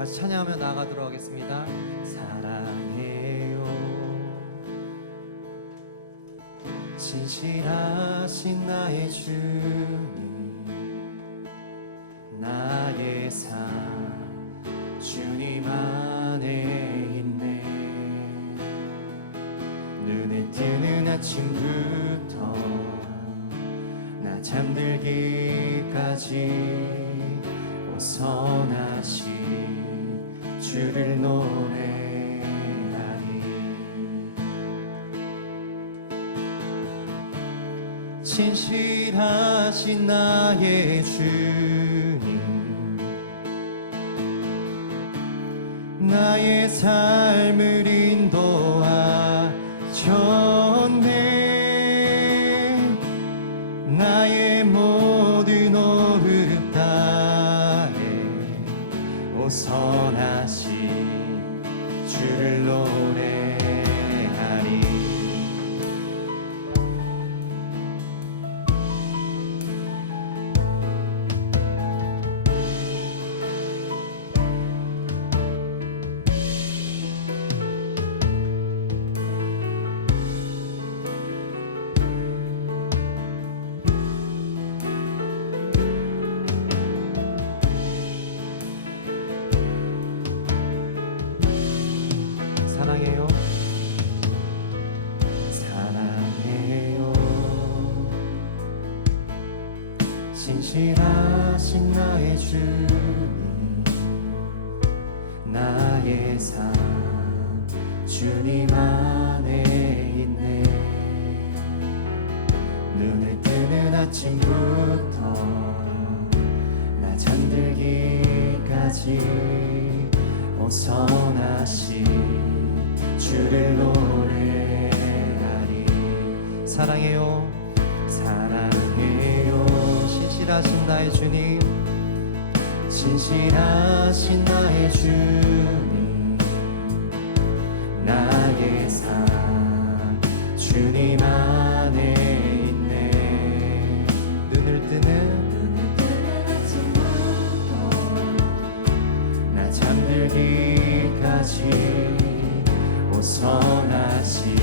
다시 찬양하며 나아가도록 하겠습니다. 사랑해요 진실하신 나의 주님, 나의 삶 주님 안에 있네. 눈에 뜨는 아침부터 나 잠들기까지 선하신 주를 노래하리. 진실하신 나의 주님, 나의 삶을 인도하셨네. 나의 모든 오르다 선하신 주를 노래하리. 사랑해요. 사랑해요. 진실하신 나의 주님, 나의 삶 주님 안에 있네. 눈을 뜨는 아침부터 나 잠들기까지 선하신 주를 노래하리. 사랑해요. 사랑해요. 진실하신 나의 주님, 진실하신 나의 주님, 나의 삶 주님 안에 있네. 눈을 뜨는 아침부터 나 잠들기까지 선하신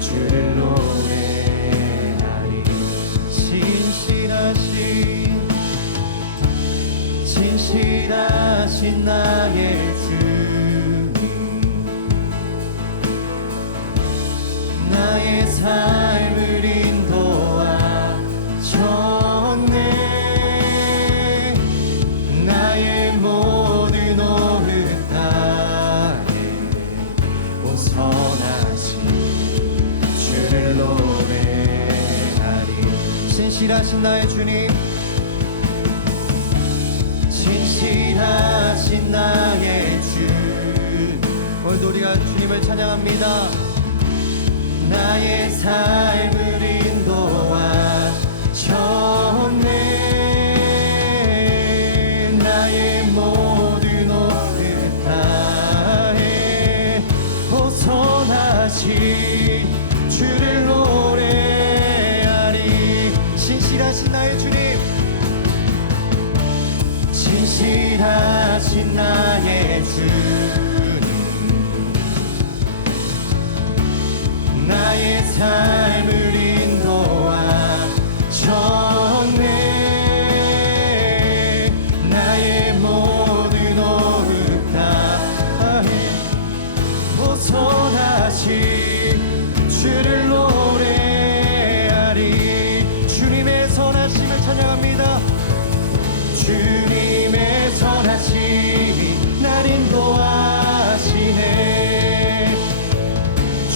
주를 노래하리. 진실하신 나의 주님, 나의 삶을 인도하셨네. 나의 모든 오르다 선하신 주를 노래하리. 진실하신 나의 주님, 진실하신 나의 주님. 오늘도 우리가 주님을 찬양합니다. 나의 삶을 인도하셨네. 나의 모든 오르다에 선하신 주를 노래하리. 진실하신 나의 주님, 진실하신 나의 주님, 나의 삶을 인도하셨네. 나의 모든 오르다에 선하신 주를 노래하리. 주님의 선하심을 찬양합니다. 주님의 선하심이 날 인도하시네.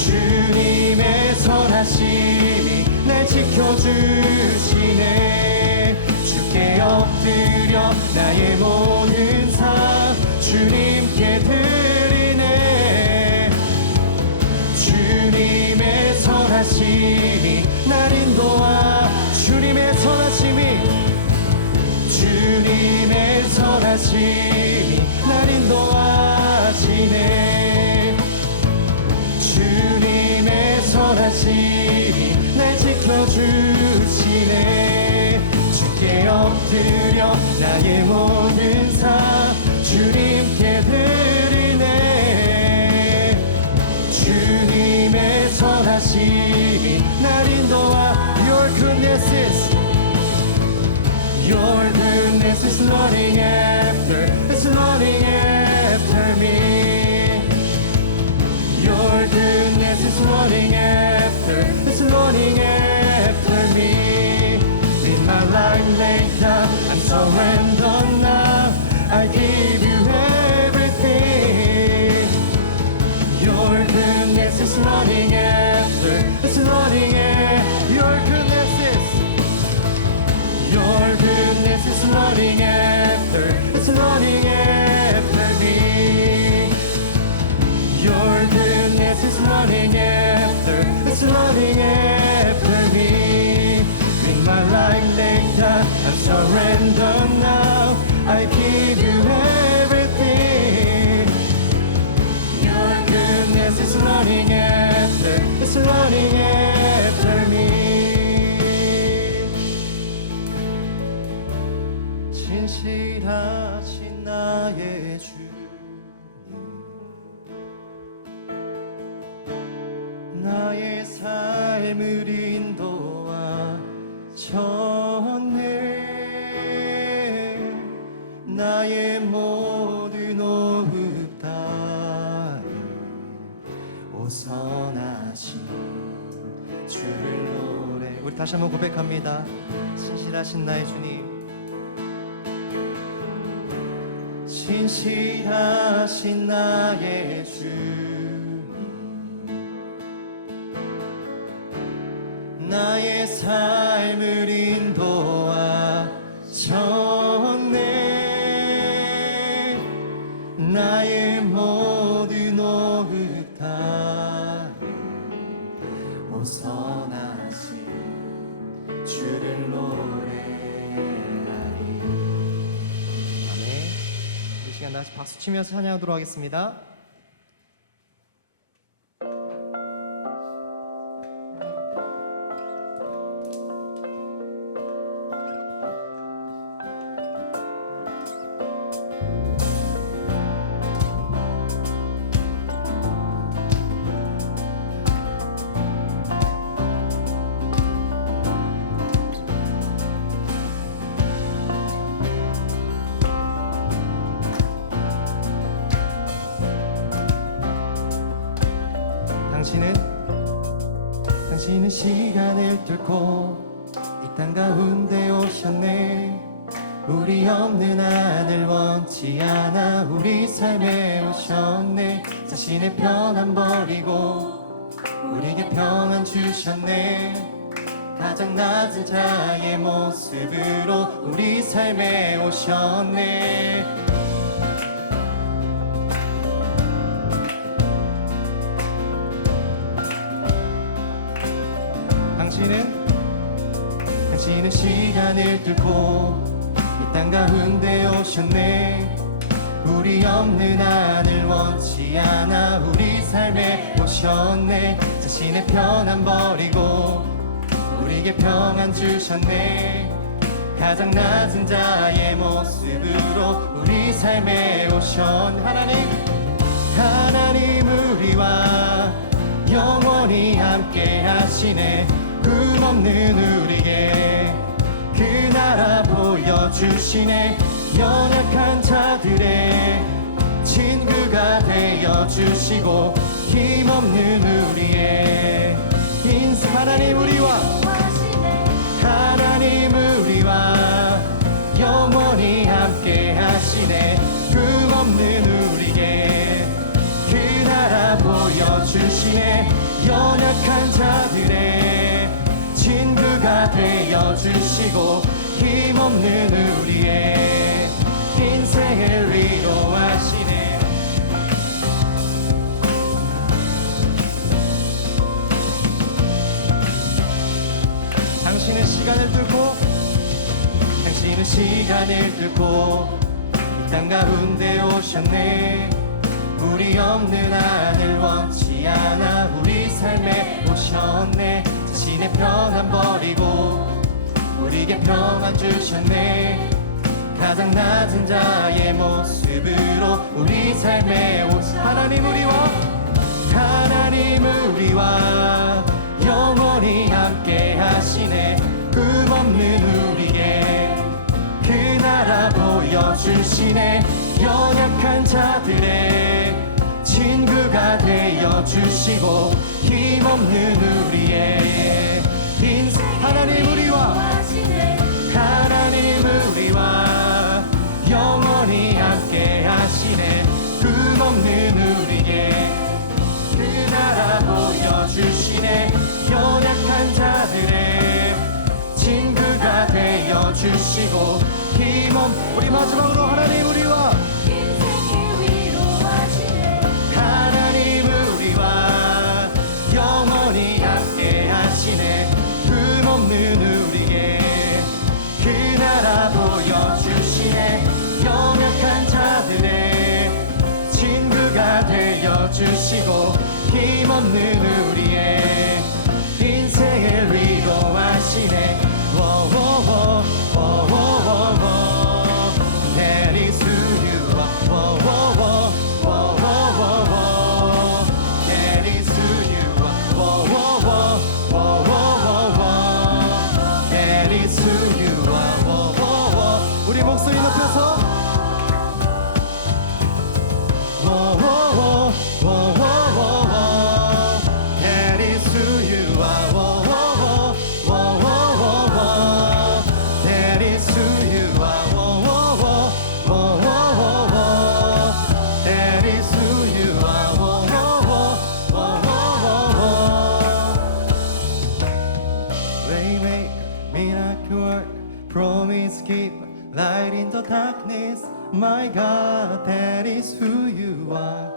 주님의 선하심이 날 지켜주시네. 주께 엎드려 나의 모든 삶 주님께 드리네. 주님의 선하심이 날 인도하. 주님의 선하심이 날 인도하시네. 주님의 선하심이 날 지켜주시네. 주께 엎드려 나의 모든 삶 주님 나의 주님 나의 삶을 인도하 셨네 나의 모든 호흡 따위 오선하신 주를 노래. 우리 다시 한번 고백합니다. 신실하신 나의 주님 신실하신 나의 주님 나의 삶을 인도하셨네 나의 모든 호흡 따위 오선하신 주를 노래하리. 아멘. 이 시간 다시 박수 치면서 찬양하도록 하겠습니다. 당신은 시간을 뚫고 이 땅 가운데 오셨네 우리 없는 하늘 원치 않아 우리 삶에 오셨네 자신의 편안 버리고 우리에게 평안 주셨네 가장 낮은 자의 모습으로 우리 삶에 오셨네 당신은 시간을 뚫고 이 땅 가운데 오셨네 우리 없는 하늘 원치 않아 우리 삶에 오셨네 자신의 편안 버리고 우리에게 평안 주셨네 가장 낮은 자의 모습으로 우리 삶에 오셨네 하나님 우리와 영원히 함께 하시네 꿈없는 우리에게 그 나라 보여주시네 연약한 자들의 친구가 되어주시고 힘없는 우리의 인생 하나님 우리와 영원히 함께 하시네 꿈없는 우리에게 그 나라 보여주시네 연약한 자들의 친구가 되어주시고 힘없는 우리의 인생을 위로하시네 당신은 시간을 뚫고 이 땅 가운데 오셨네 우리 없는 하늘 원치 않아 우리 삶에 오셨네 자신의 편안 버리고 우리에게 평안 주셨네 가장 낮은 자의 모습으로 우리 삶에 오신 하나님 우리와 영원히 함께 하시네 꿈없는 우리에게 그 나라 보여주시네 연약한 자들의 친구가 되어주시고 힘없는 우리의 인생 하나님 우리와 영원히 함께 하시네 꿈없는 우리에게 그 나라 보여주시네 연약한 자들의 친구가 되어주시고 우리 마지막으로 하나님 우리와 영원히 함께 하시네 꿈없는 우리에게 그 나라 보여주시네 연약한 자들의 친구가 되어주시고 힘없는 우리의 인생을 위로하시네 That is who you are My God, that is who you are.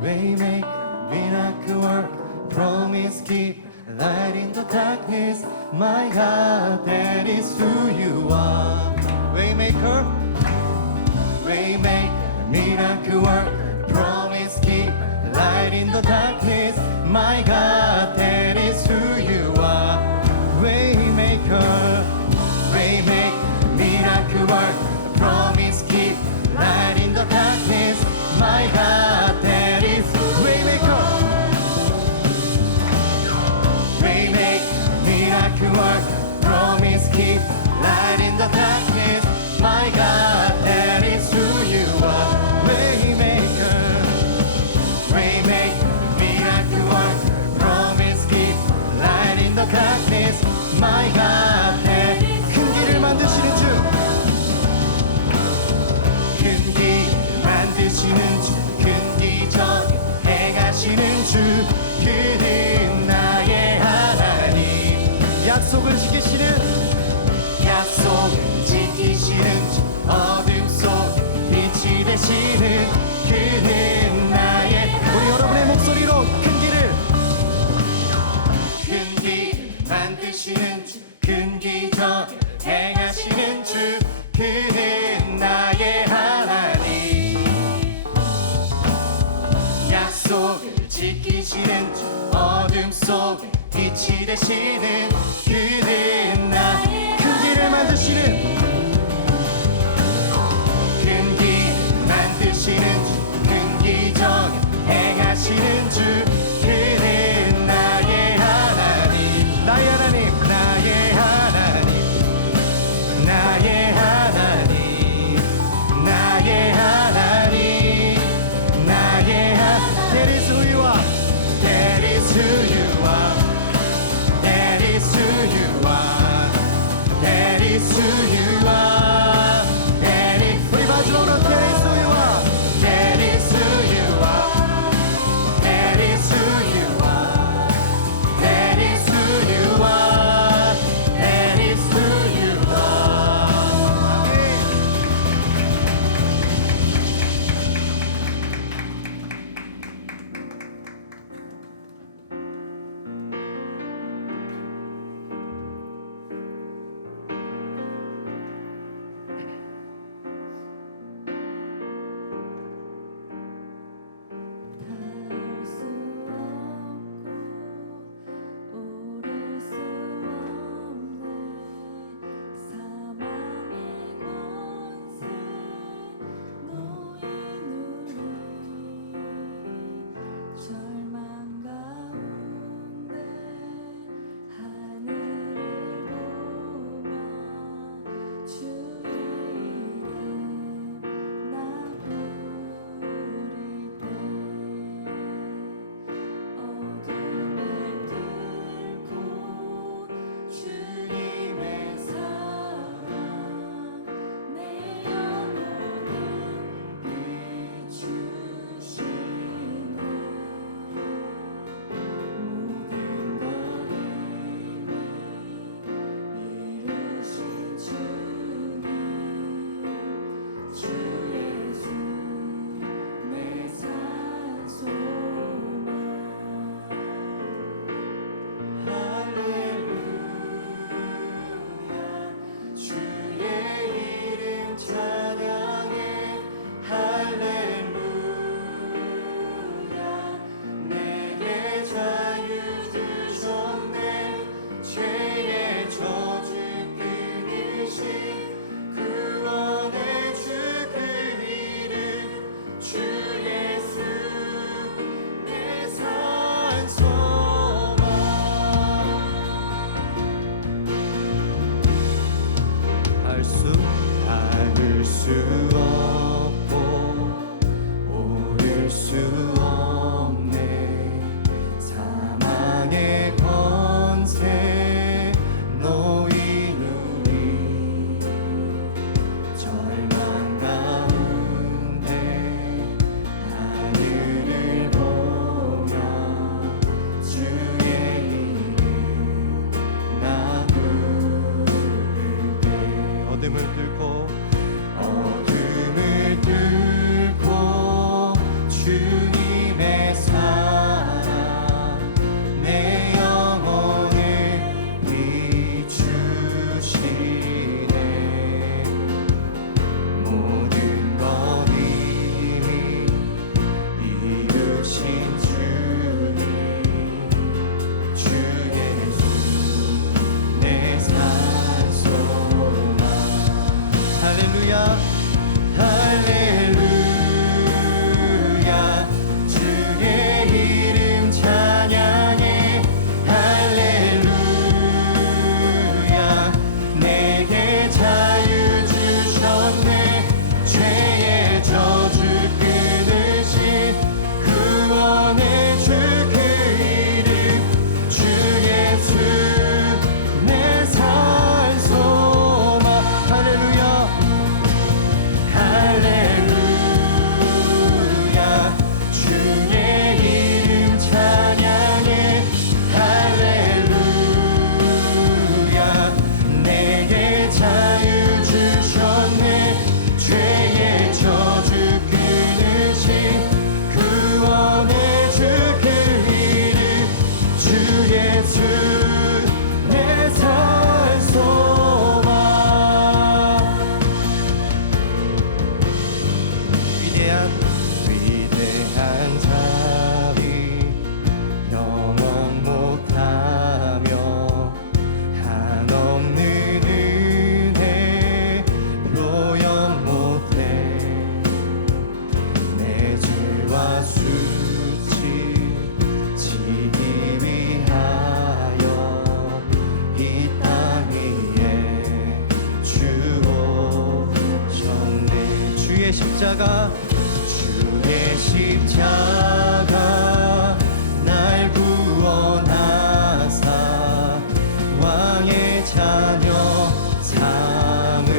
Waymaker, miracle work, promise keep, light in the darkness. My God, that is who you are. Waymaker, waymaker, miracle work, promise keep, light in the darkness. My God, that is who you are. Waymaker, waymaker, miracle work, promise keep, light in the darkness. My God, that is waymaker, waymaker, miracle work, promise keep, light in the darkness. My God, that is who you are. Waymaker, waymaker, miracle work, promise keep, light in the darkness. My God, that 큰 길을 만드시는 주, 큰 길 만드시는 주, 큰 기적 행하시는 주, 그는 나의 하나님. 약속을 지키시는, 약속을 지키시는 주, 어둠 속 빛이 되시는 그는 나의. 우리 여러분의 목소리로 큰 길을, 큰 길 만드시는 주, 큰 기적 행하시는 주, 그는 나의 하나님. 약속을 지키시는 주, 어둠 속 빛이 되시는 그는 나의. 큰 길을 만드시는, 큰 길 만드시는 주, 큰 기적 행하시는 주, 그는 나의 하나님. 나의 하나님, 나의 하나님, 나의 하나님, 나의 하나님, 나의 하나님. That is who you are. That is who you are. That is who you are. 주의 십자가 주의 십자가 날 구원하사 왕의 자녀 삼으셨네.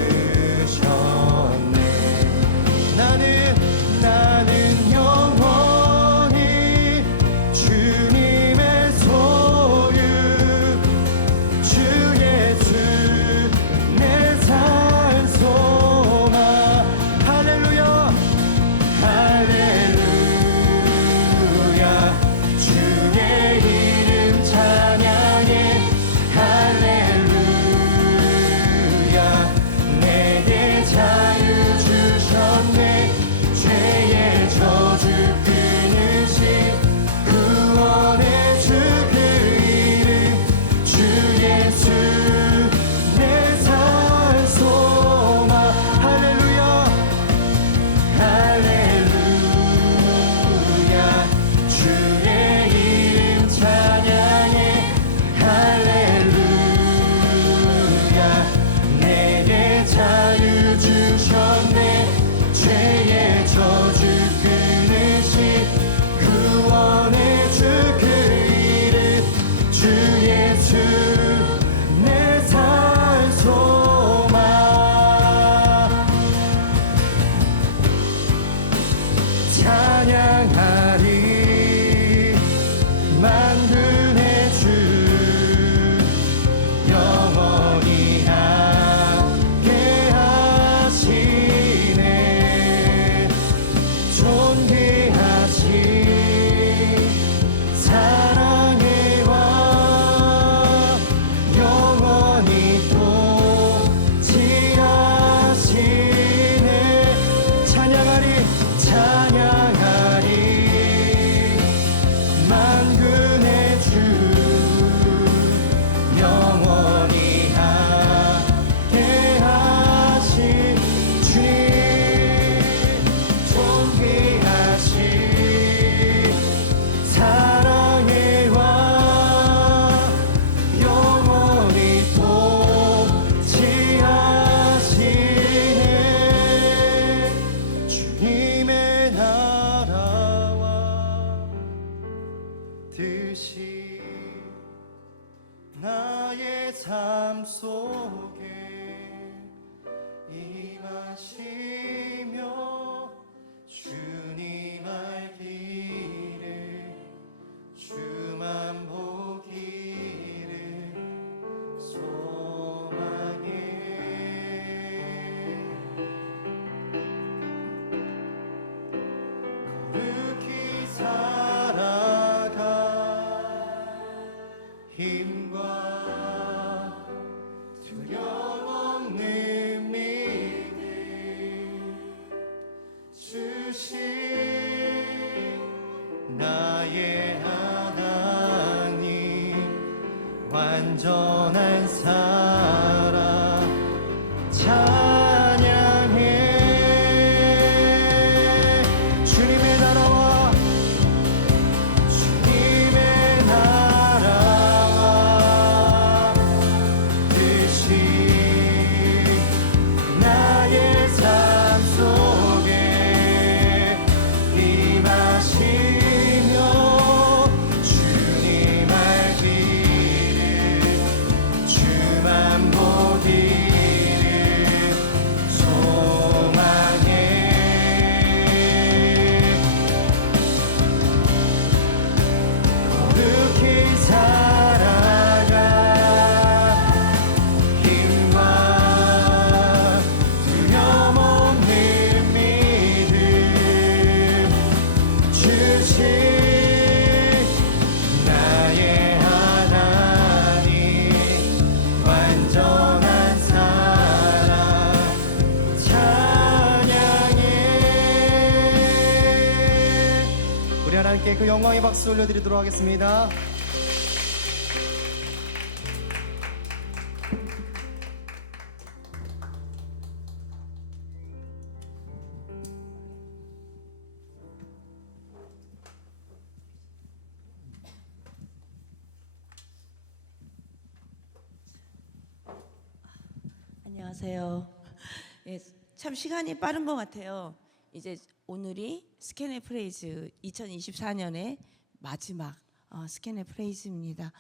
나는 영원히 주님의 소유 주 예수 내 산 소망. 할렐루야 할렐루야 주의 이름 찬양해. 할렐루야 내게 자유 주셨네. 죄의 저주 끊으신 구원의 주 그 이름 주 예수 내 산 소망. 할렐루야 할렐루야 주의 이름 찬양해. 할렐루야 내게 자유 주셨네. 죄의 저주 끊으신 구원의 주 그 이름 주 예수 내 산 소망. 찬양하리 만군의 주 영원히 함께 하시네. 존귀하신 사랑의 왕 영원히 통치하시네. 찬양하리 찬양하리 만군의 주 영원히 함께 하신 주님 존귀하신 사랑의 왕 영원히 통치하시네. 주님의 나라와 뜻이 나의 삶 속에 임하시며 주님 알기를 주만 보기를 소망해. 거룩히 살아가 힘과 두려움 없는 믿음 주신 나의 하나님 완전한 사랑 찬양해. 주님의 나라와 주님의 나라와 뜻이 나의 삶 속에 임하시며 주님 알기를 주만 보기를 소망해. 거룩히 살아가 힘과 두려움 없는 믿음 주신 나의 하나님 완전한 사랑 찬양해. 우리 하나님께 그 영광의 박수 올려드리도록 하겠습니다. 안녕하세요. 예, 참 시간이 빠른 것 같아요. 이제 오늘이 스캔의 프레이즈 2024년의 마지막 스캔의 프레이즈입니다.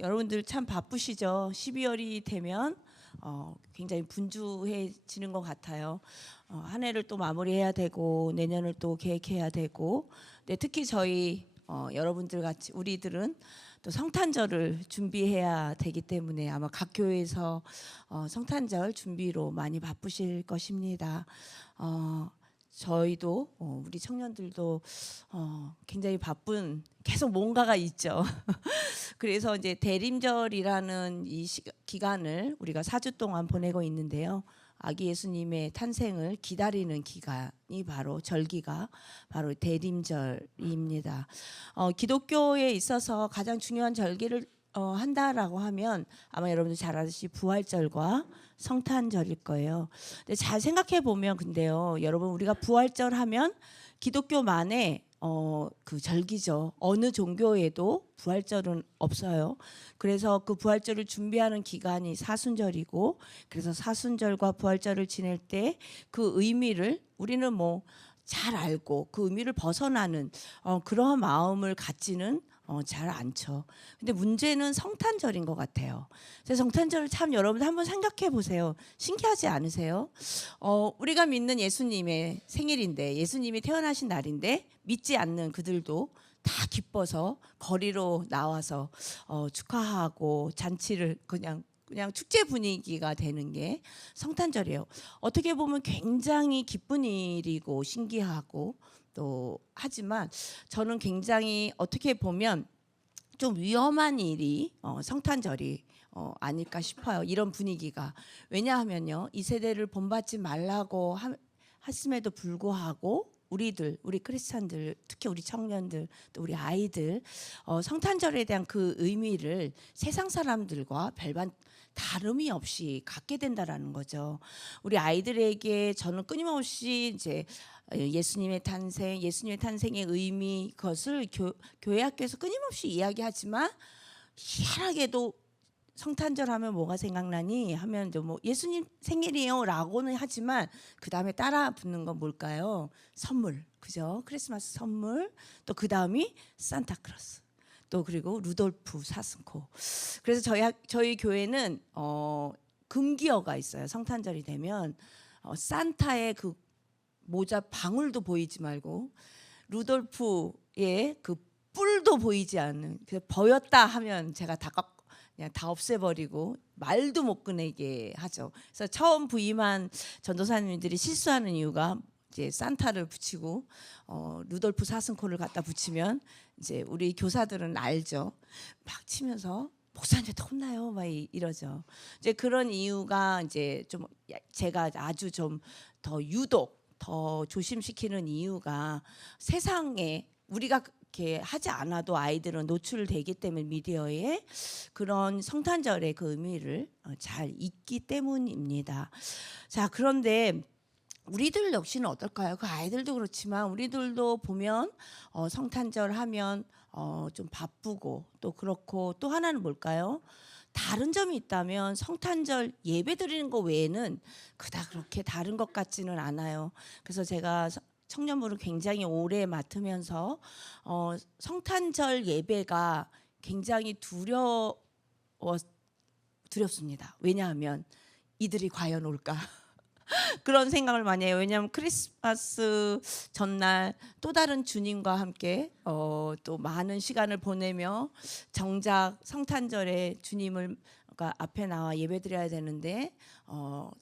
여러분들 참 바쁘시죠? 12월이 되면 굉장히 분주해지는 것 같아요. 한 해를 또 마무리해야 되고 내년을 또 계획해야 되고, 네, 특히 저희 여러분들 같이 우리들은 또 성탄절을 준비해야 되기 때문에 아마 각 교회에서 성탄절 준비로 많이 바쁘실 것입니다. 저희도 우리 청년들도 굉장히 바쁜 계속 뭔가가 있죠. 그래서 이제 대림절이라는 이 기간을 우리가 4주 동안 보내고 있는데요. 아기 예수님의 탄생을 기다리는 기간이 바로 절기가 바로 대림절입니다. 기독교에 있어서 가장 중요한 절기를 한다라고 하면 아마 여러분들 잘 아시듯이 부활절과 성탄절일 거예요. 근데 잘 생각해 보면 근데요, 여러분 우리가 부활절 하면 기독교만의 그 절기죠. 어느 종교에도 부활절은 없어요. 그래서 그 부활절을 준비하는 기간이 사순절이고, 그래서 사순절과 부활절을 지낼 때 그 의미를 우리는 뭐 잘 알고 그 의미를 벗어나는 그러한 마음을 갖지는 잘 않죠. 근데 문제는 성탄절인 것 같아요. 그래서 성탄절을 참 여러분 한번 생각해 보세요. 신기하지 않으세요? 우리가 믿는 예수님의 생일인데, 예수님이 태어나신 날인데 믿지 않는 그들도 다 기뻐서 거리로 나와서 축하하고 잔치를 그냥 축제 분위기가 되는 게 성탄절이에요. 어떻게 보면 굉장히 기쁜 일이고 신기하고 또 하지만 저는 굉장히 어떻게 보면 좀 위험한 일이 성탄절이 아닐까 싶어요. 이런 분위기가. 왜냐하면요, 이 세대를 본받지 말라고 했음에도 불구하고 우리 크리스찬들, 특히 우리 청년들, 또 우리 아이들 성탄절에 대한 그 의미를 세상 사람들과 별반 다름이 없이 갖게 된다라는 거죠. 우리 아이들에게 저는 끊임없이 이제 예수님의 탄생의 의미, 그것을 교회 학교에서 끊임없이 이야기하지만, 희한하게도 성탄절 하면 뭐가 생각나니 하면 뭐 예수님 생일이에요라고는 하지만 그 다음에 따라 붙는 건 뭘까요? 선물, 그죠? 크리스마스 선물, 또 그 다음이 산타클로스, 또 그리고 루돌프 사슴코. 그래서 저희 교회는 금기어가 있어요. 성탄절이 되면 산타의 그 모자 방울도 보이지 말고 루돌프의 그 뿔도 보이지 않는, 그래서 보였다 하면 제가 그냥 다 없애버리고 말도 못 꺼내게 하죠. 그래서 처음 부임한 전도사님들이 실수하는 이유가 이제 산타를 붙이고 루돌프 사슴코를 갖다 붙이면 이제 우리 교사들은 알죠. 막 치면서 목사님한테 혼나요, 막 이러죠. 이제 그런 이유가 이제 좀 제가 아주 좀 더 유독 더 조심시키는 이유가, 세상에 우리가 이렇게 하지 않아도 아이들은 노출되기 때문에 미디어에 그런 성탄절의 그 의미를 잘 잊기 때문입니다. 자, 그런데 우리들 역시는 어떨까요? 그 아이들도 그렇지만 우리들도 보면 성탄절 하면 좀 바쁘고 또 그렇고, 또 하나는 뭘까요? 다른 점이 있다면 성탄절 예배 드리는 거 외에는 그닥 그렇게 다른 것 같지는 않아요. 그래서 제가 청년부를 굉장히 오래 맡으면서 성탄절 예배가 굉장히 두렵습니다. 왜냐하면 이들이 과연 올까? 그런 생각을 많이 해요. 왜냐하면 크리스마스 전날 또 다른 주님과 함께 또 많은 시간을 보내며 정작 성탄절에 주님을 앞에 나와 예배드려야 되는데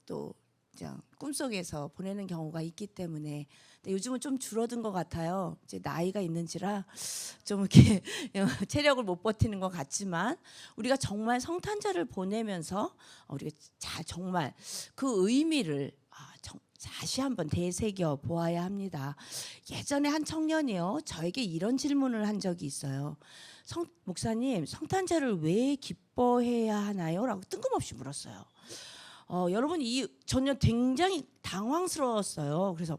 또 그냥 꿈속에서 보내는 경우가 있기 때문에. 근데 요즘은 좀 줄어든 것 같아요. 이제 나이가 있는지라 좀 이렇게 체력을 못 버티는 것 같지만, 우리가 정말 성탄절을 보내면서 우리가 정말 그 의미를 다시 한번 되새겨 보아야 합니다. 예전에 한 청년이요, 저에게 이런 질문을 한 적이 있어요. 목사님, 성탄절을 왜 기뻐해야 하나요? 라고 뜬금없이 물었어요. 여러분, 이 전혀 굉장히 당황스러웠어요. 그래서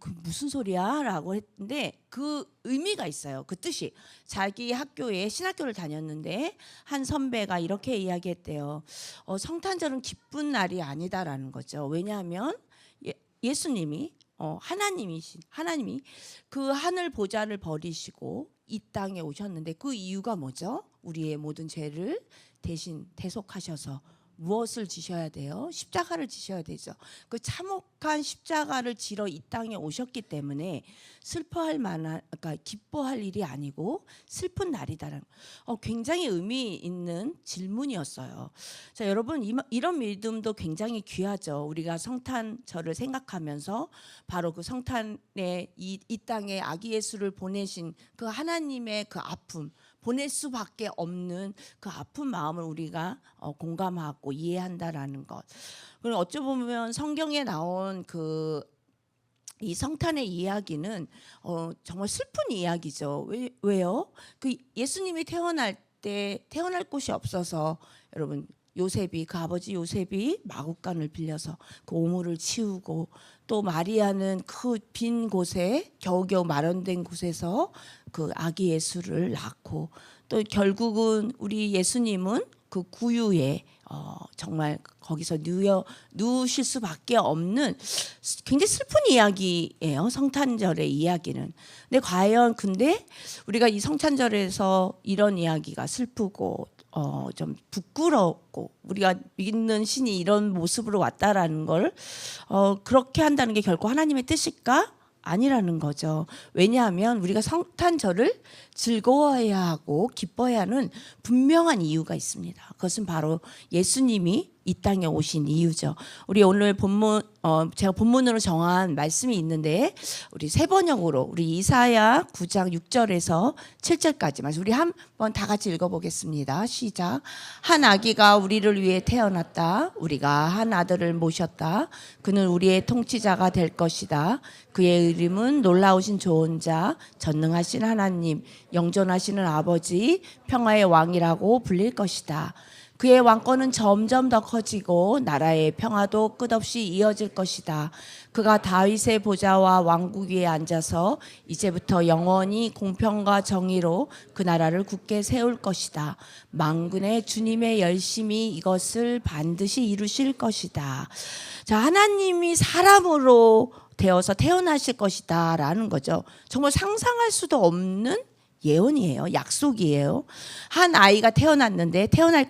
그 무슨 소리야? 라고 했는데 그 의미가 있어요. 그 뜻이 자기 학교에 신학교를 다녔는데 한 선배가 이렇게 이야기했대요. 성탄절은 기쁜 날이 아니다라는 거죠. 왜냐하면 예수님이 하나님이 그 하늘 보좌를 버리시고 이 땅에 오셨는데 그 이유가 뭐죠? 우리의 모든 죄를 대신 대속하셔서 무엇을 지셔야 돼요? 십자가를 지셔야 되죠. 그 참혹한 십자가를 지러 이 땅에 오셨기 때문에 슬퍼할 만한, 그러니까 기뻐할 일이 아니고 슬픈 날이다라는 굉장히 의미 있는 질문이었어요. 자, 여러분 이런 믿음도 굉장히 귀하죠. 우리가 성탄절을 생각하면서 바로 그 성탄에 이 땅에 아기 예수를 보내신 그 하나님의 그 아픔, 보낼 수밖에 없는 그 아픈 마음을 우리가 공감하고 이해한다라는 것. 그리고 어찌 보면 성경에 나온 이 성탄의 이야기는 정말 슬픈 이야기죠. 왜요? 그 예수님이 태어날 곳이 없어서 여러분 그 아버지 요셉이 마구간을 빌려서 그 오물을 치우고 또 마리아는 그 빈 곳에 겨우겨우 마련된 곳에서 그 아기 예수를 낳고 또 결국은 우리 예수님은 그 구유에 정말 거기서 누우실 수밖에 없는 굉장히 슬픈 이야기예요. 성탄절의 이야기는. 근데 우리가 이 성탄절에서 이런 이야기가 슬프고 좀 부끄럽고 우리가 믿는 신이 이런 모습으로 왔다라는 걸 그렇게 한다는 게 결코 하나님의 뜻일까? 아니라는 거죠. 왜냐하면 우리가 성탄절을 즐거워해야 하고 기뻐해야 하는 분명한 이유가 있습니다. 그것은 바로 예수님이 이 땅에 오신 이유죠. 우리 오늘 제가 본문으로 정한 말씀이 있는데 우리 세 번역으로 우리 이사야 9장 6절에서 7절까지 말씀 우리 한번 다 같이 읽어보겠습니다. 시작. 한 아기가 우리를 위해 태어났다. 우리가 한 아들을 모셨다. 그는 우리의 통치자가 될 것이다. 그의 이름은 놀라우신 조언자, 전능하신 하나님, 영존하시는 아버지, 평화의 왕이라고 불릴 것이다. 그의 왕권은 점점 더 커지고 나라의 평화도 끝없이 이어질 것이다. 그가 다윗의 보좌와 왕국 위에 앉아서 이제부터 영원히 공평과 정의로 그 나라를 굳게 세울 것이다. 만군의 주님의 열심히 이것을 반드시 이루실 것이다. 자, 하나님이 사람으로 되어서 태어나실 것이다 라는 거죠. 정말 상상할 수도 없는 예언이에요. 약속이에요. 한 아이가 태어날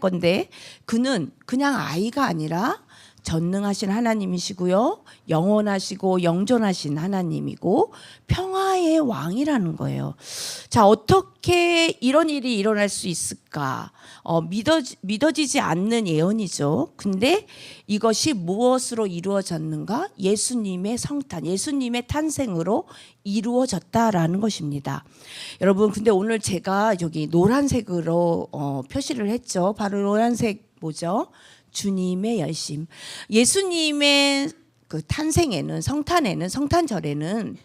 건데 그는 그냥 아이가 아니라 전능하신 하나님이시고요. 영원하시고 영존하신 하나님이고 평화의 왕이라는 거예요. 자, 어떻게 이런 일이 일어날 수 있을까? 믿어지지 않는 예언이죠. 근데 이것이 무엇으로 이루어졌는가? 예수님의 성탄, 예수님의 탄생으로 이루어졌다라는 것입니다. 여러분, 근데 오늘 제가 여기 노란색으로 표시를 했죠. 바로 노란색 뭐죠? 주님의 열심. 예수님의 그 성탄절에는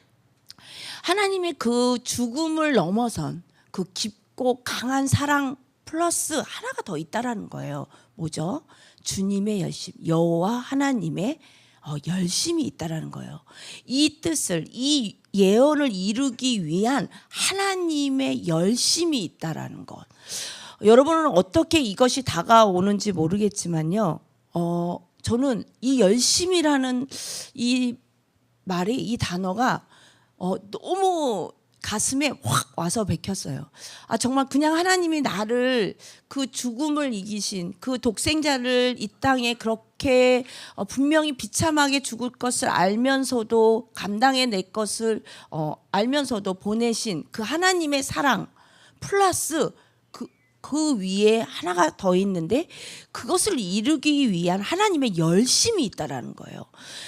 하나님의 그 죽음을 넘어선 그 깊고 강한 사랑 플러스 하나가 더 있다라는 거예요. 뭐죠? 주님의 열심, 여호와 하나님의 열심이 있다라는 거예요. 이 뜻을, 이 예언을 이루기 위한 하나님의 열심이 있다라는 것. 여러분은 어떻게 이것이 다가오는지 모르겠지만요. 저는 이 열심이라는 이 말이, 이 단어가 너무 가슴에 확 와서 박혔어요. 정말 그냥 하나님이 나를 그 죽음을 이기신 그 독생자를 이 땅에 그렇게 분명히 비참하게 죽을 것을 알면서도 감당해낼 것을 알면서도 보내신 그 하나님의 사랑 플러스 그 위에 하나가 더 있는데 그것을 이루기 위한 하나님의 열심이 있다라는 거예요.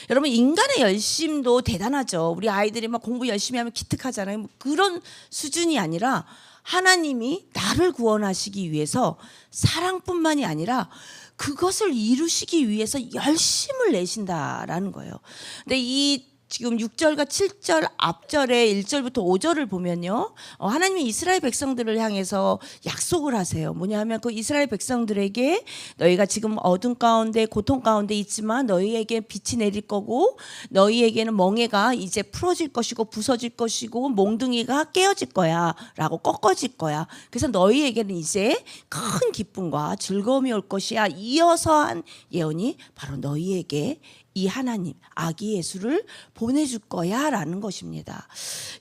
여러분, 인간의 열심도 대단하죠. 우리 아이들이 막 공부 열심히 하면 기특하잖아요. 그런 수준이 아니라 하나님이 나를 구원하시기 위해서 사랑뿐만이 아니라 그것을 이루시기 위해서 열심을 내신다라는 거예요. 근데 이 지금 6절과 7절 앞절에 1절부터 5절을 보면요. 하나님이 이스라엘 백성들을 향해서 약속을 하세요. 뭐냐면 그 이스라엘 백성들에게 너희가 지금 어둠 가운데 고통 가운데 있지만 너희에게 빛이 내릴 거고 너희에게는 멍에가 이제 풀어질 것이고 부서질 것이고 몽둥이가 깨어질 거야 라고 꺾어질 거야. 그래서 너희에게는 이제 큰 기쁨과 즐거움이 올 것이야. 이어서 한 예언이 바로 너희에게 이 하나님 아기 예수를 보내줄 거야 라는 것입니다.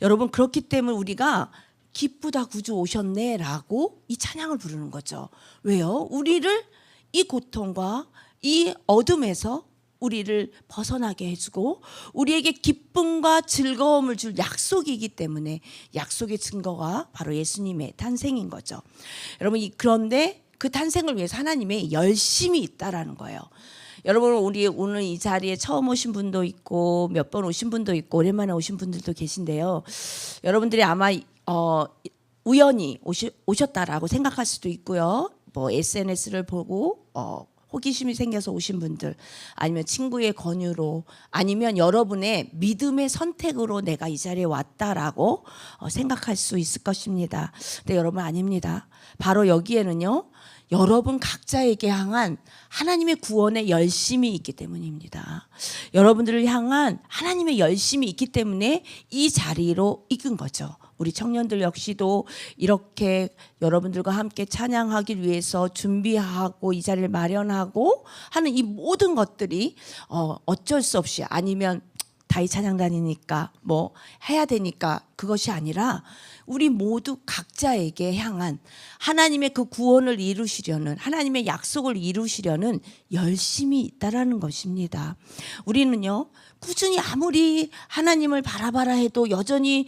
여러분 그렇기 때문에 우리가 기쁘다 구주 오셨네 라고 이 찬양을 부르는 거죠. 왜요? 우리를 이 고통과 이 어둠에서 우리를 벗어나게 해주고 우리에게 기쁨과 즐거움을 줄 약속이기 때문에 약속의 증거가 바로 예수님의 탄생인 거죠. 여러분 그런데 그 탄생을 위해서 하나님의 열심이 있다라는 거예요. 여러분 우리 오늘 이 자리에 처음 오신 분도 있고 몇 번 오신 분도 있고 오랜만에 오신 분들도 계신데요. 여러분들이 아마 우연히 오셨다라고 생각할 수도 있고요. 뭐 SNS를 보고 호기심이 생겨서 오신 분들 아니면 친구의 권유로 아니면 여러분의 믿음의 선택으로 내가 이 자리에 왔다라고 생각할 수 있을 것입니다. 근데 여러분 아닙니다. 바로 여기에는요. 여러분 각자에게 향한 하나님의 구원의 열심이 있기 때문입니다. 여러분들을 향한 하나님의 열심이 있기 때문에 이 자리로 이끈 거죠. 우리 청년들 역시도 이렇게 여러분들과 함께 찬양하기 위해서 준비하고 이 자리를 마련하고 하는 이 모든 것들이 어쩔 수 없이 아니면 다이 찬양단이니까 뭐 해야 되니까 그것이 아니라 우리 모두 각자에게 향한 하나님의 그 구원을 이루시려는 하나님의 약속을 이루시려는 열심이 있다라는 것입니다. 우리는요 꾸준히 아무리 하나님을 바라봐라 해도 여전히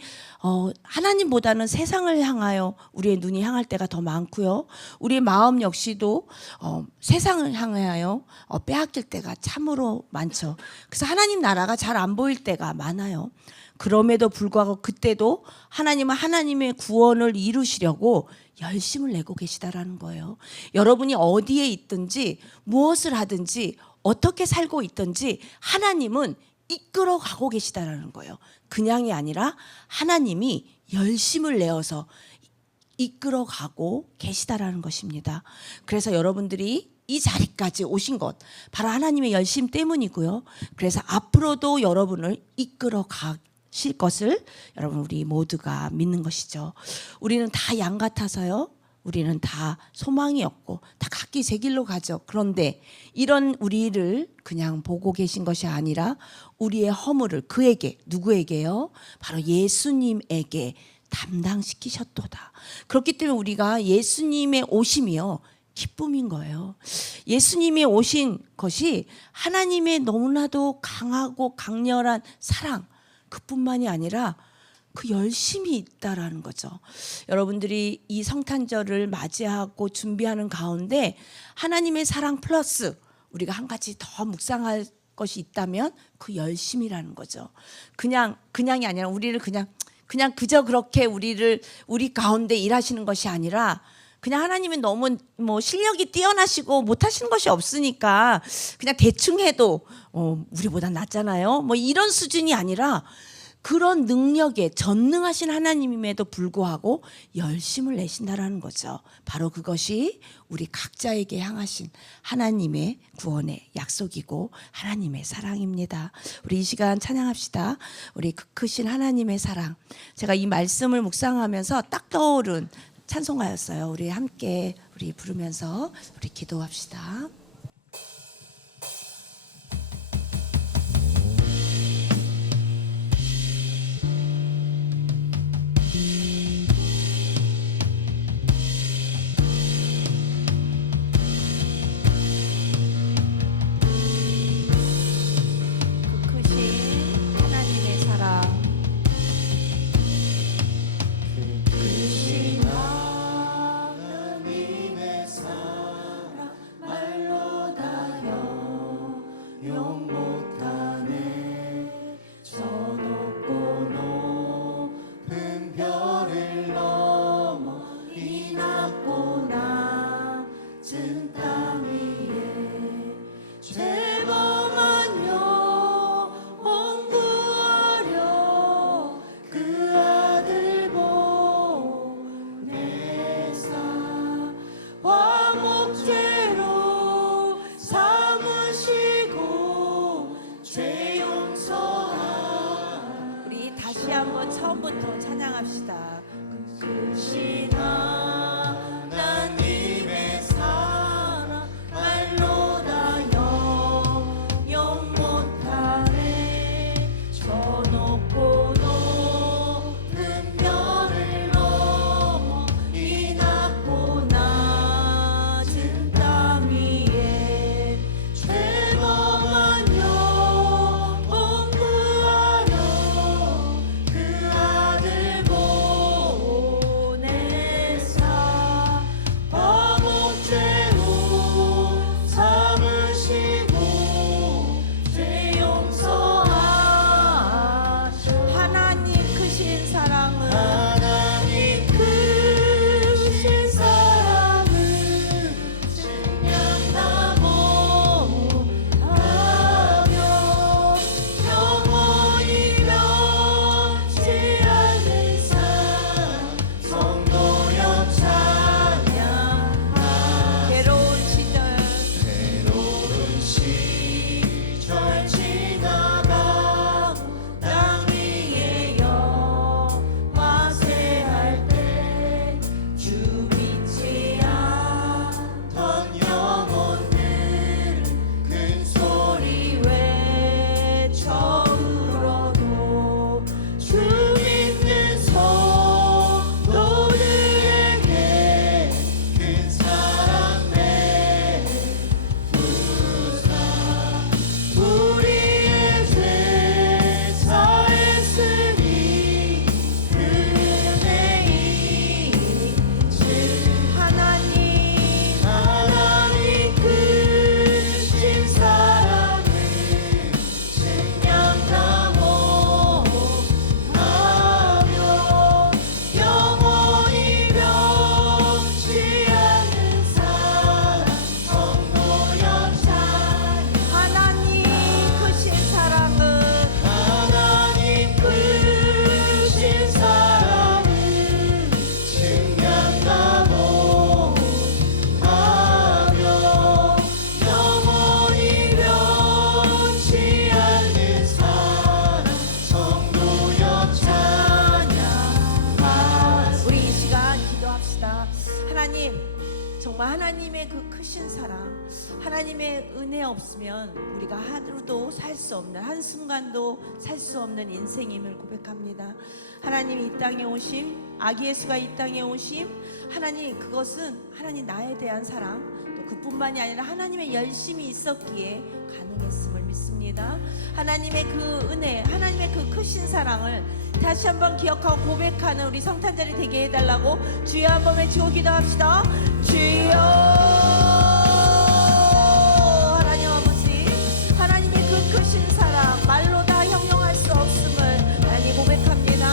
하나님보다는 세상을 향하여 우리의 눈이 향할 때가 더 많고요. 우리의 마음 역시도 세상을 향하여 빼앗길 때가 참으로 많죠. 그래서 하나님 나라가 잘 안 보일 때가 많아요. 그럼에도 불구하고 그때도 하나님은 하나님의 구원을 이루시려고 열심을 내고 계시다라는 거예요. 여러분이 어디에 있든지 무엇을 하든지 어떻게 살고 있든지 하나님은 이끌어 가고 계시다라는 거예요. 그냥이 아니라 하나님이 열심을 내어서 이끌어 가고 계시다라는 것입니다. 그래서 여러분들이 이 자리까지 오신 것 바로 하나님의 열심 때문이고요. 그래서 앞으로도 여러분을 이끌어 가실 것을 여러분 우리 모두가 믿는 것이죠. 우리는 다 양 같아서요. 우리는 다 소망이 없고 다 각기 제 길로 가죠. 그런데 이런 우리를 그냥 보고 계신 것이 아니라 우리의 허물을 그에게 누구에게요? 바로 예수님에게 담당시키셨도다. 그렇기 때문에 우리가 예수님의 오심이요. 기쁨인 거예요. 예수님이 오신 것이 하나님의 너무나도 강하고 강렬한 사랑 그뿐만이 아니라 그 열심이 있다라는 거죠. 여러분들이 이 성탄절을 맞이하고 준비하는 가운데 하나님의 사랑 플러스 우리가 한 가지 더 묵상할 것이 있다면 그 열심이라는 거죠. 그냥이 아니라 우리를 그냥 그저 그렇게 우리 가운데 일하시는 것이 아니라 그냥 하나님은 너무 뭐 실력이 뛰어나시고 못하시는 것이 없으니까 그냥 대충 해도 우리보다 낫잖아요. 뭐 이런 수준이 아니라 그런 능력에 전능하신 하나님임에도 불구하고 열심을 내신다라는 거죠. 바로 그것이 우리 각자에게 향하신 하나님의 구원의 약속이고 하나님의 사랑입니다. 우리 이 시간 찬양합시다. 우리 그 크신 하나님의 사랑. 제가 이 말씀을 묵상하면서 딱 떠오른 찬송가였어요. 우리 함께 우리 부르면서 우리 기도합시다. 하나님의 사랑 말로 다시 한번 처음부터 찬양합시다. 크신 하나님의 사랑 말로다 영영 못하네. 저 높고 높은 별을 넘어 이 낮고 낮은 땅 위에 죄범한 영혼 구하려 그 아들 보내사 바보죄로 삼으시고 죄 용서하셔. 하나님 크신 사랑은 하나님 크신 사랑을 증명하고 하며 영원히 변치 않는 사랑 성도여 찬양하세. 괴로운 시절 괴로운 시절 지나가고 땅 위에 영화세할 때 주 믿지 않던 영혼들 큰 소리 외쳐 울어도 주 믿는 성도들에게 큰 사랑 베푸사 우리의 죄 사했으니 그 은혜이 즉 하나님 크신 사랑을 증명하고 하며 영원히 변치 않는 사랑 성도여 찬양. 하나님 크신 사랑은 하나님 크신 사랑을 증명하고 하며 영원히 변치 않는 사랑 성도여 찬양하세. 우리 이 시간 기도합시다. 하나님, 정말 하나님의 그 크신 사랑, 하나님의 은혜 없으면 우리가 하루도 살 수 없는, 한순간도 살 수 없는 인생임을 고백합니다. 하나님 이 땅에 오심, 아기 예수가 이 땅에 오심, 하나님 그것은 하나님 나에 대한 사랑, 또 그뿐만이 아니라 하나님의 열심이 있었기에 가능했음을 믿습니다. 하나님의 그 은혜, 하나님의 그 크신 사랑을 다시 한번 기억하고 고백하는 우리 성탄절이 되게 해달라고 주여 한번 외치고 기도합시다. 주여. 하나님 아버지, 하나님의 그 크신 사랑 말로 다 형용할 수 없음을 하나님 고백합니다.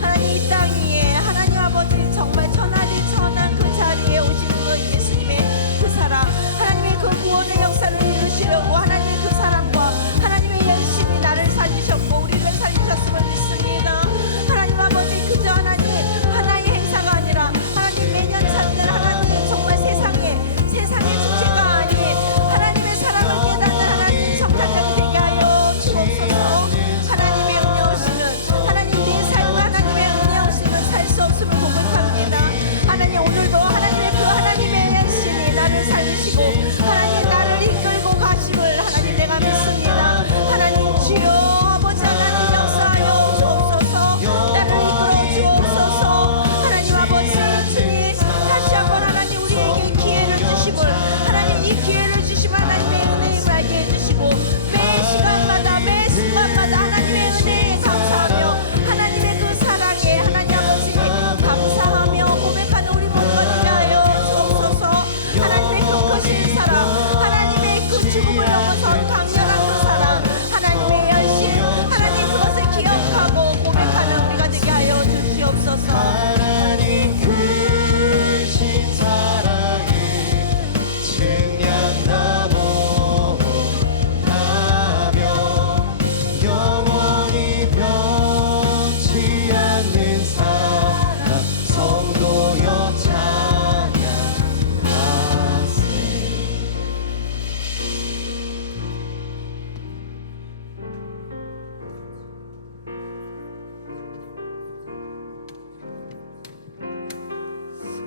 하나님 이 땅 위에 하나님 아버지 정말 천하디 천한 그 자리에 오신 그 예수님의 그 사랑, 하나님의 그 구원의 역사를 이루시려고 하나님의 그 사랑과 하나님의 열심히 나를 살리셨고 우리를 살리셨음을 믿습니다. 하나님 아버지 그저 하나님 하나의 행사가 아니라 하나님 매년 찾는 하나님 정말 세상에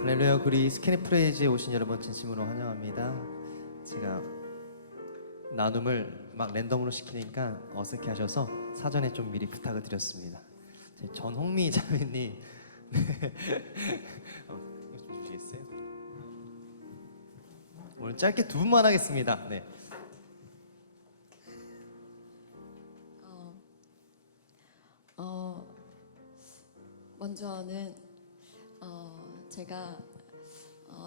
할렐루야. 우리 스캐니 프레이즈에 오신 여러분 진심으로 환영합니다. 제가 나눔을 막 랜덤으로 시키니까 어색해하셔서 사전에 좀 미리 부탁을 드렸습니다. 전홍미 자매님, 네. 이거 좀 주시겠어요? 오늘 짧게 두 분만 하겠습니다. 네. 먼저는 제가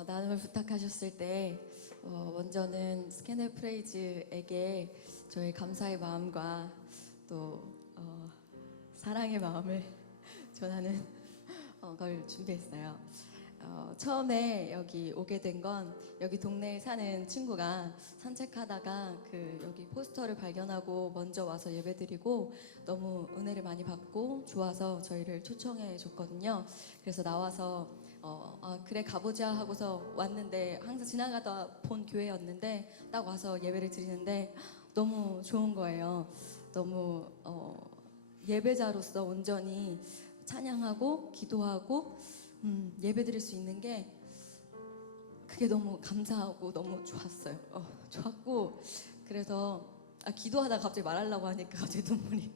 나눔을 부탁하셨을 때 먼저는 스캐너 프레이즈에게 저의 감사의 마음과 또 사랑의 마음을 전하는 걸 준비했어요. 처음에 여기 오게 된 건 여기 동네에 사는 친구가 산책하다가 여기 포스터를 발견하고 먼저 와서 예배드리고 너무 은혜를 많이 받고 좋아서 저희를 초청해 줬거든요. 그래서 나와서 그래 가보자 하고서 왔는데 항상 지나가다 본 교회였는데 딱 와서 예배를 드리는데 너무 좋은 거예요. 너무 예배자로서 온전히 찬양하고 기도하고 예배드릴 수 있는 게 그게 너무 감사하고 너무 좋았어요. 좋았고 그래서 기도하다 갑자기 말하려고 하니까 갑자기 눈물이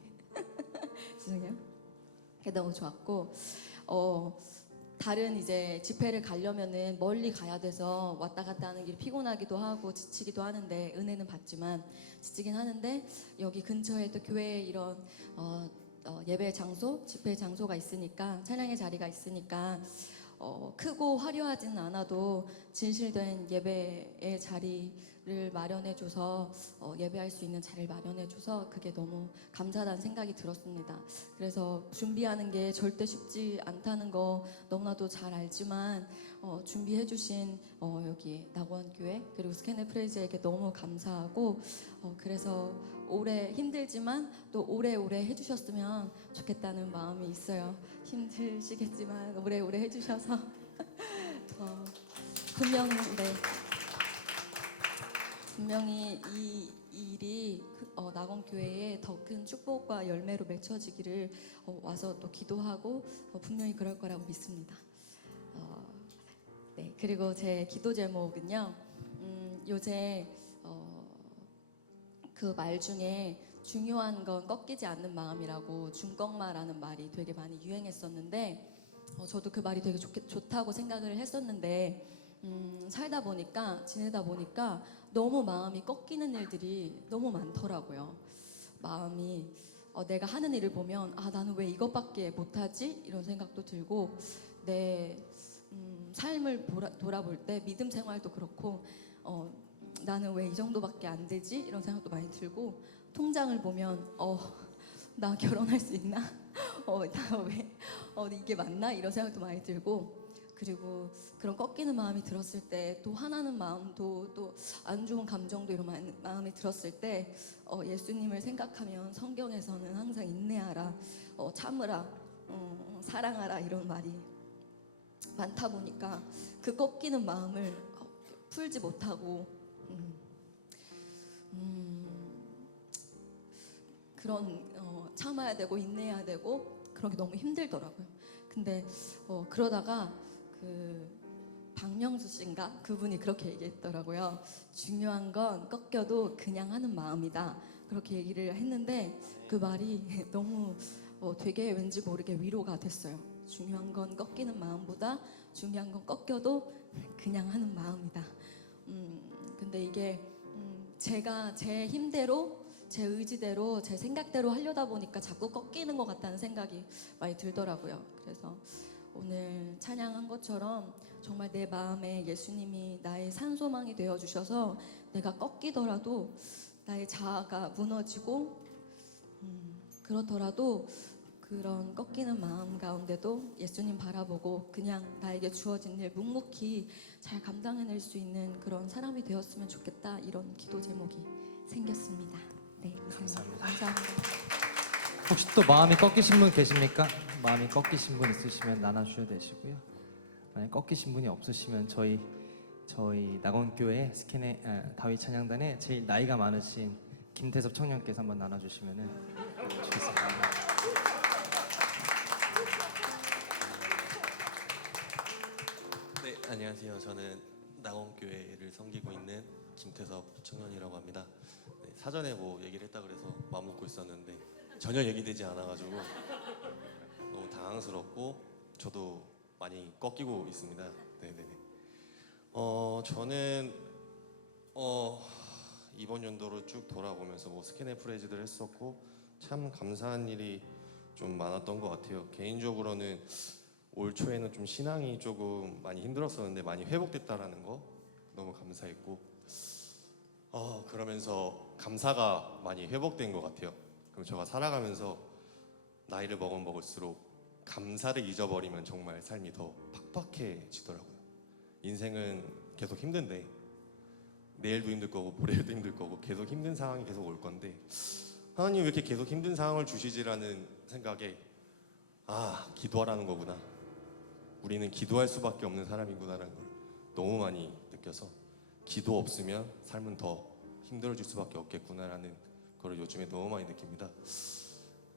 죄송해요. 그게 너무 좋았고 다른 이제 집회를 가려면은 멀리 가야 돼서 왔다 갔다 하는 길 피곤하기도 하고 지치기도 하는데 은혜는 받지만 지치긴 하는데 여기 근처에 또 교회에 이런 예배 장소, 집회 장소가 있으니까 찬양의 자리가 있으니까 크고 화려하지는 않아도 진실된 예배의 자리를 마련해줘서 예배할 수 있는 자리를 마련해줘서 그게 너무 감사하다는 생각이 들었습니다. 그래서 준비하는 게 절대 쉽지 않다는 거 너무나도 잘 알지만 준비해주신 여기 낙원교회 그리고 스캐너 프레이즈에게 너무 감사하고 그래서 오래 힘들지만 또 오래오래 해주셨으면 좋겠다는 마음이 있어요. 힘드시겠지만 오래오래 해주셔서 분명히 이 일이 낙원교회에 더 큰 축복과 열매로 맺혀지기를 와서 또 기도하고 분명히 그럴 거라고 믿습니다. 네, 그리고 제 기도 제목은요. 요새 그 말 중에 중요한 건 꺾이지 않는 마음이라고 중꺾마라는 말이 되게 많이 유행했었는데 저도 그 말이 되게 좋다고 생각을 했었는데 살다 보니까 지내다 보니까 너무 마음이 꺾이는 일들이 너무 많더라고요. 마음이 내가 하는 일을 보면 나는 왜 이것밖에 못하지? 이런 생각도 들고 내 삶을 돌아볼 때 믿음 생활도 그렇고 나는 왜 이 정도밖에 안 되지? 이런 생각도 많이 들고 통장을 보면 나 결혼할 수 있나? 나 왜 이게 맞나? 이런 생각도 많이 들고 그리고 그런 꺾이는 마음이 들었을 때 또 화나는 마음도 또 안 좋은 감정도 이런 마음이 들었을 때 예수님을 생각하면 성경에서는 항상 인내하라, 참으라, 사랑하라 이런 말이 많다 보니까 그 꺾이는 마음을 풀지 못하고 그런 참아야 되고 인내해야 되고 그런 게 너무 힘들더라고요. 근데 그러다가 그 박명수 씨인가 그분이 그렇게 얘기했더라고요. 중요한 건 꺾여도 그냥 하는 마음이다. 그렇게 얘기를 했는데 그 말이 너무 되게 왠지 모르게 위로가 됐어요. 중요한 건 꺾이는 마음보다 중요한 건 꺾여도 그냥 하는 마음이다. 근데 이게 제가 제 힘대로 제 의지대로 제 생각대로 하려다 보니까 자꾸 꺾이는 것 같다는 생각이 많이 들더라고요. 그래서 오늘 찬양한 것처럼 정말 내 마음에 예수님이 나의 산소망이 되어주셔서 내가 꺾이더라도 나의 자아가 무너지고 그렇더라도 그런 꺾이는 마음 가운데도 예수님 바라보고 그냥 나에게 주어진 일 묵묵히 잘 감당해낼 수 있는 그런 사람이 되었으면 좋겠다 이런 기도 제목이 생겼습니다. 네, 감사합니다. 혹시 또 마음이 꺾이신 분 계십니까? 마음이 꺾이신 분 있으시면 나눠주셔도 되시고요. 만약 꺾이신 분이 없으시면 저희 낙원교회 다윗 찬양단에 제일 나이가 많으신 김태섭 청년께서 한번 나눠주시면 좋겠습니다. 네, 안녕하세요. 저는 낙원교회를 섬기고 있는 김태섭 청년이라고 합니다. 네, 사전에 뭐 얘기를 했다 그래서 마음 먹고 있었는데 전혀 얘기되지 않아가지고 너무 당황스럽고 저도 많이 꺾이고 있습니다. 네네네. 저는 이번 연도로 쭉 돌아보면서 뭐 스캔의 프레이즈들 했었고 참 감사한 일이 좀 많았던 것 같아요. 개인적으로는 올 초에는 좀 신앙이 조금 많이 힘들었었는데 많이 회복됐다라는 거 너무 감사했고 그러면서 감사가 많이 회복된 것 같아요. 그럼 제가 살아가면서 나이를 먹을수록 감사를 잊어버리면 정말 삶이 더 팍팍해지더라고요. 인생은 계속 힘든데 내일도 힘들 거고 모레도 힘들 거고 계속 힘든 상황이 계속 올 건데 하나님 왜 이렇게 계속 힘든 상황을 주시지라는 생각에 기도하라는 거구나. 우리는 기도할 수밖에 없는 사람이구나라는 걸 너무 많이 느껴서 기도 없으면 삶은 더 힘들어질 수밖에 없겠구나라는 걸 요즘에 너무 많이 느낍니다.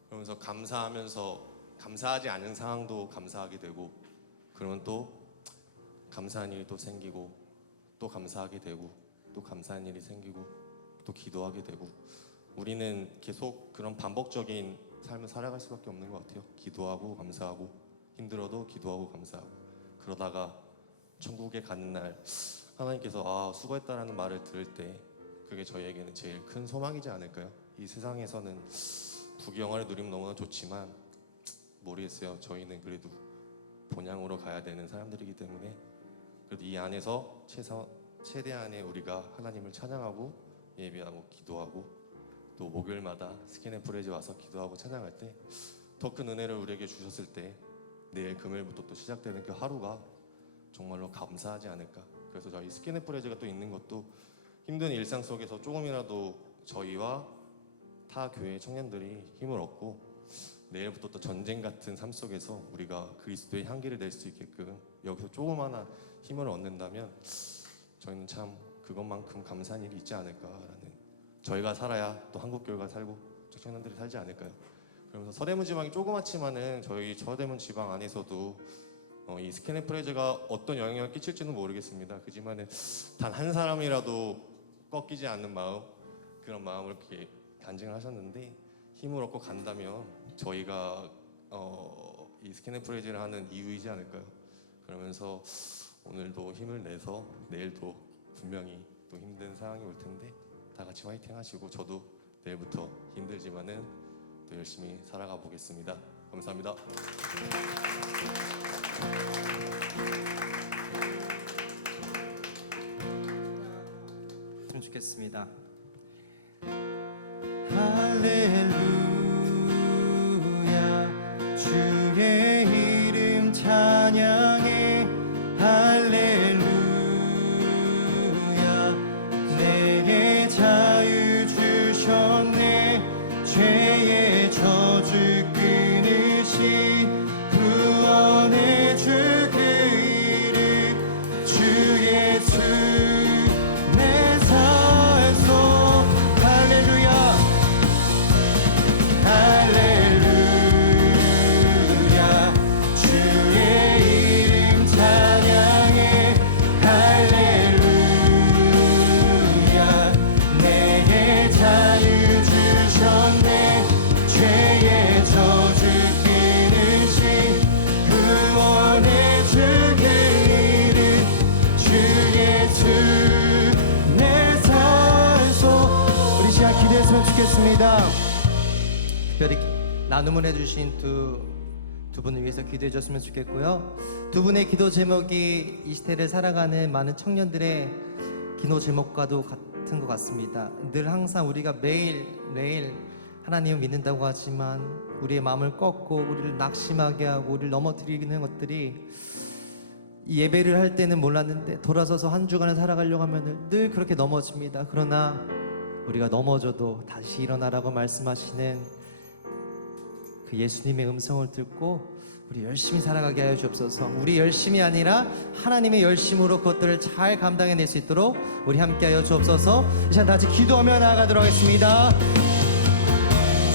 그러면서 감사하면서 감사하지 않은 상황도 감사하게 되고 그러면 또 감사한 일이 또 생기고 또 감사하게 되고 또 감사한 일이 생기고 또 기도하게 되고 우리는 계속 그런 반복적인 삶을 살아갈 수밖에 없는 것 같아요. 기도하고 감사하고 힘들어도 기도하고 감사하고 그러다가 천국에 가는 날 하나님께서 수고했다라는 말을 들을 때 그게 저희에게는 제일 큰 소망이지 않을까요? 이 세상에서는 부귀영화를 누리면 너무나 좋지만 모르겠어요. 저희는 그래도 본향으로 가야 되는 사람들이기 때문에 그래도 이 안에서 최대한의 우리가 하나님을 찬양하고 예배하고 기도하고 또 목요일마다 스캔 프레이즈 와서 기도하고 찬양할 때 더 큰 은혜를 우리에게 주셨을 때 내일 금요일부터 또 시작되는 그 하루가 정말로 감사하지 않을까. 그래서 저희 스캔 프레이즈가 또 있는 것도 힘든 일상 속에서 조금이라도 저희와 타 교회 청년들이 힘을 얻고 내일부터 또 전쟁 같은 삶 속에서 우리가 그리스도의 향기를 낼 수 있게끔 여기서 조그마한 힘을 얻는다면 저희는 참 그것만큼 감사한 일이 있지 않을까라는 저희가 살아야 또 한국교회가 살고 청년들이 살지 않을까요? 그러면서 서대문 지방이 조그맣지만은 저희 서대문 지방 안에서도 이 스캔 프레이즈가 어떤 영향을 끼칠지는 모르겠습니다. 그지만은 단 한 사람이라도 꺾이지 않는 마음 그런 마음을 이렇게 간증을 하셨는데 힘을 얻고 간다면 저희가 이 스캔 프레이즈를 하는 이유이지 않을까요? 그러면서 오늘도 힘을 내서 내일도 분명히 또 힘든 상황이 올 텐데 다 같이 화이팅 하시고 저도 내일부터 힘들지만은 또 열심히 살아가 보겠습니다. 감사합니다. 좀 좋겠습니다. 할렐루야 주의 이름 찬양해 할렐루야 내게 자유 주셨네 죄의 저주 끊으시 구원의 주 그 이름 주 예수 내 살소 할렐루야 할렐루야 주의 이름 찬양해 할렐루야 내게 자유 주셨네 죄의 저주 끊으시 구원의 주 그 이름 주 예수 내 살소 우리 시간 기도했으면 좋겠습니다. 특별히 나눔을 해주신 두 분을 위해서 기도해 줬으면 좋겠고요. 두 분의 기도 제목이 이 시대를 살아가는 많은 청년들의 기도 제목과도 같은 것 같습니다. 늘 항상 우리가 매일 하나님을 믿는다고 하지만 우리의 마음을 꺾고 우리를 낙심하게 하고 우리를 넘어뜨리는 것들이 이 예배를 할 때는 몰랐는데 돌아서서 한 주간을 살아가려고 하면 늘 그렇게 넘어집니다. 그러나 우리가 넘어져도 다시 일어나라고 말씀하시는 그 예수님의 음성을 듣고 우리 열심히 살아가게 하여 주옵소서. 우리 열심이 아니라 하나님의 열심으로 그것들을 잘 감당해낼 수 있도록 우리 함께 하여 주옵소서. 이 시간 다 같이 기도하며 나아가도록 하겠습니다.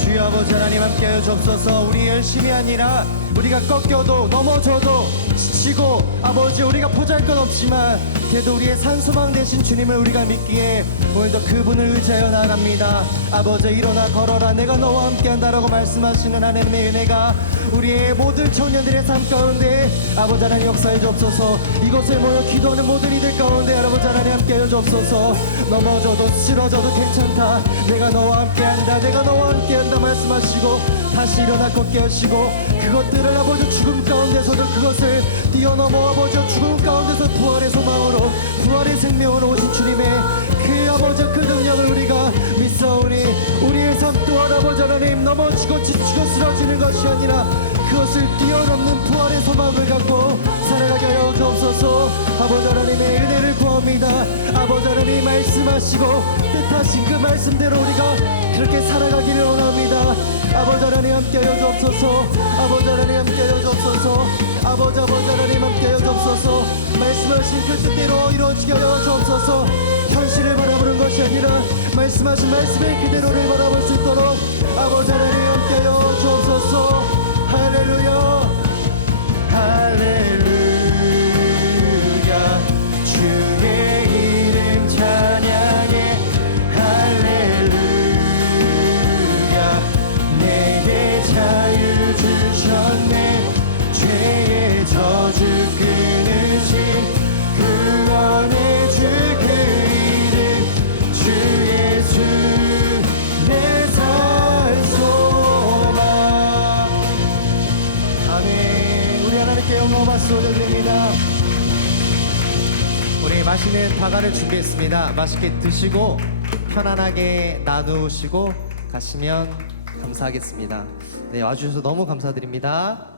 주 주여 아버지 하나님 함께하여 주옵소서. 우리 열심이 아니라 우리가 꺾여도 넘어져도 지치고 아버지 우리가 보잘것없지만 그래도 우리의 산소망 되신 주님을 우리가 믿기에 오늘도 그분을 의지하여 나아갑니다. 아버지 일어나 걸어라 내가 너와 함께한다라고 말씀하시는 하나님의 은혜가 우리의 모든 청년들의 삶 가운데 아버지 하나님 역사해 주옵소서. 이곳에 모여 기도하는 모든 이들 가운데 아버지 하나님 함께하여 주옵소서. 넘어져도 쓰러져도 괜찮다, 내가 너와 함께한다, 내가 너와 함께한다 말씀하시고 다시 일어나 걷게 하시고 그것들을 아버지 죽음 가운데서도 그것을 뛰어넘어 아버지 죽음 가운데서 부활의 소망으로 부활의 생명으로 오신 주님의 그 아버지 그 능력을 우리가 믿사오니 우리의 삶 또한 아버지 하나님 넘어지고 지치고 쓰러지는 것이 아니라 그것을 뛰어넘는 부활의 소망을 갖고 살아가게 하여 주옵소서. 아버지 하나님의 은혜를 구합니다. 아버지 하나님 말씀하시고 뜻하신 그 말씀대로 우리가 그렇게 살아가기를 원합니다. 아버지 하나님 함께하여 주옵소서. 아버지 하나님 함께하여 주옵소서. 아버지 하나님 함께하여 주옵소서. 말씀하신 그 뜻대로 이루어지게 하여 주옵소서. 현실을 바라보는 것이 아니라 말씀하신 말씀의 그대로를 바라볼 수 있도록 아버지 하나님 함께하여 주옵소서. 할렐루야 할렐루야 주의 이름 찬양해. 할렐루야 내게 자유 주셨네. 죄의 저주 끊으신 구원의 주 그 이름 주 예수 내 살 소망. 아멘. 우리 하나님께 영광 박수 올려드립니다. 우리 맛있는 다가를 준비했습니다. 맛있게 드시고 편안하게 나누시고 가시면 감사하겠습니다. 네, 와주셔서 너무 감사드립니다.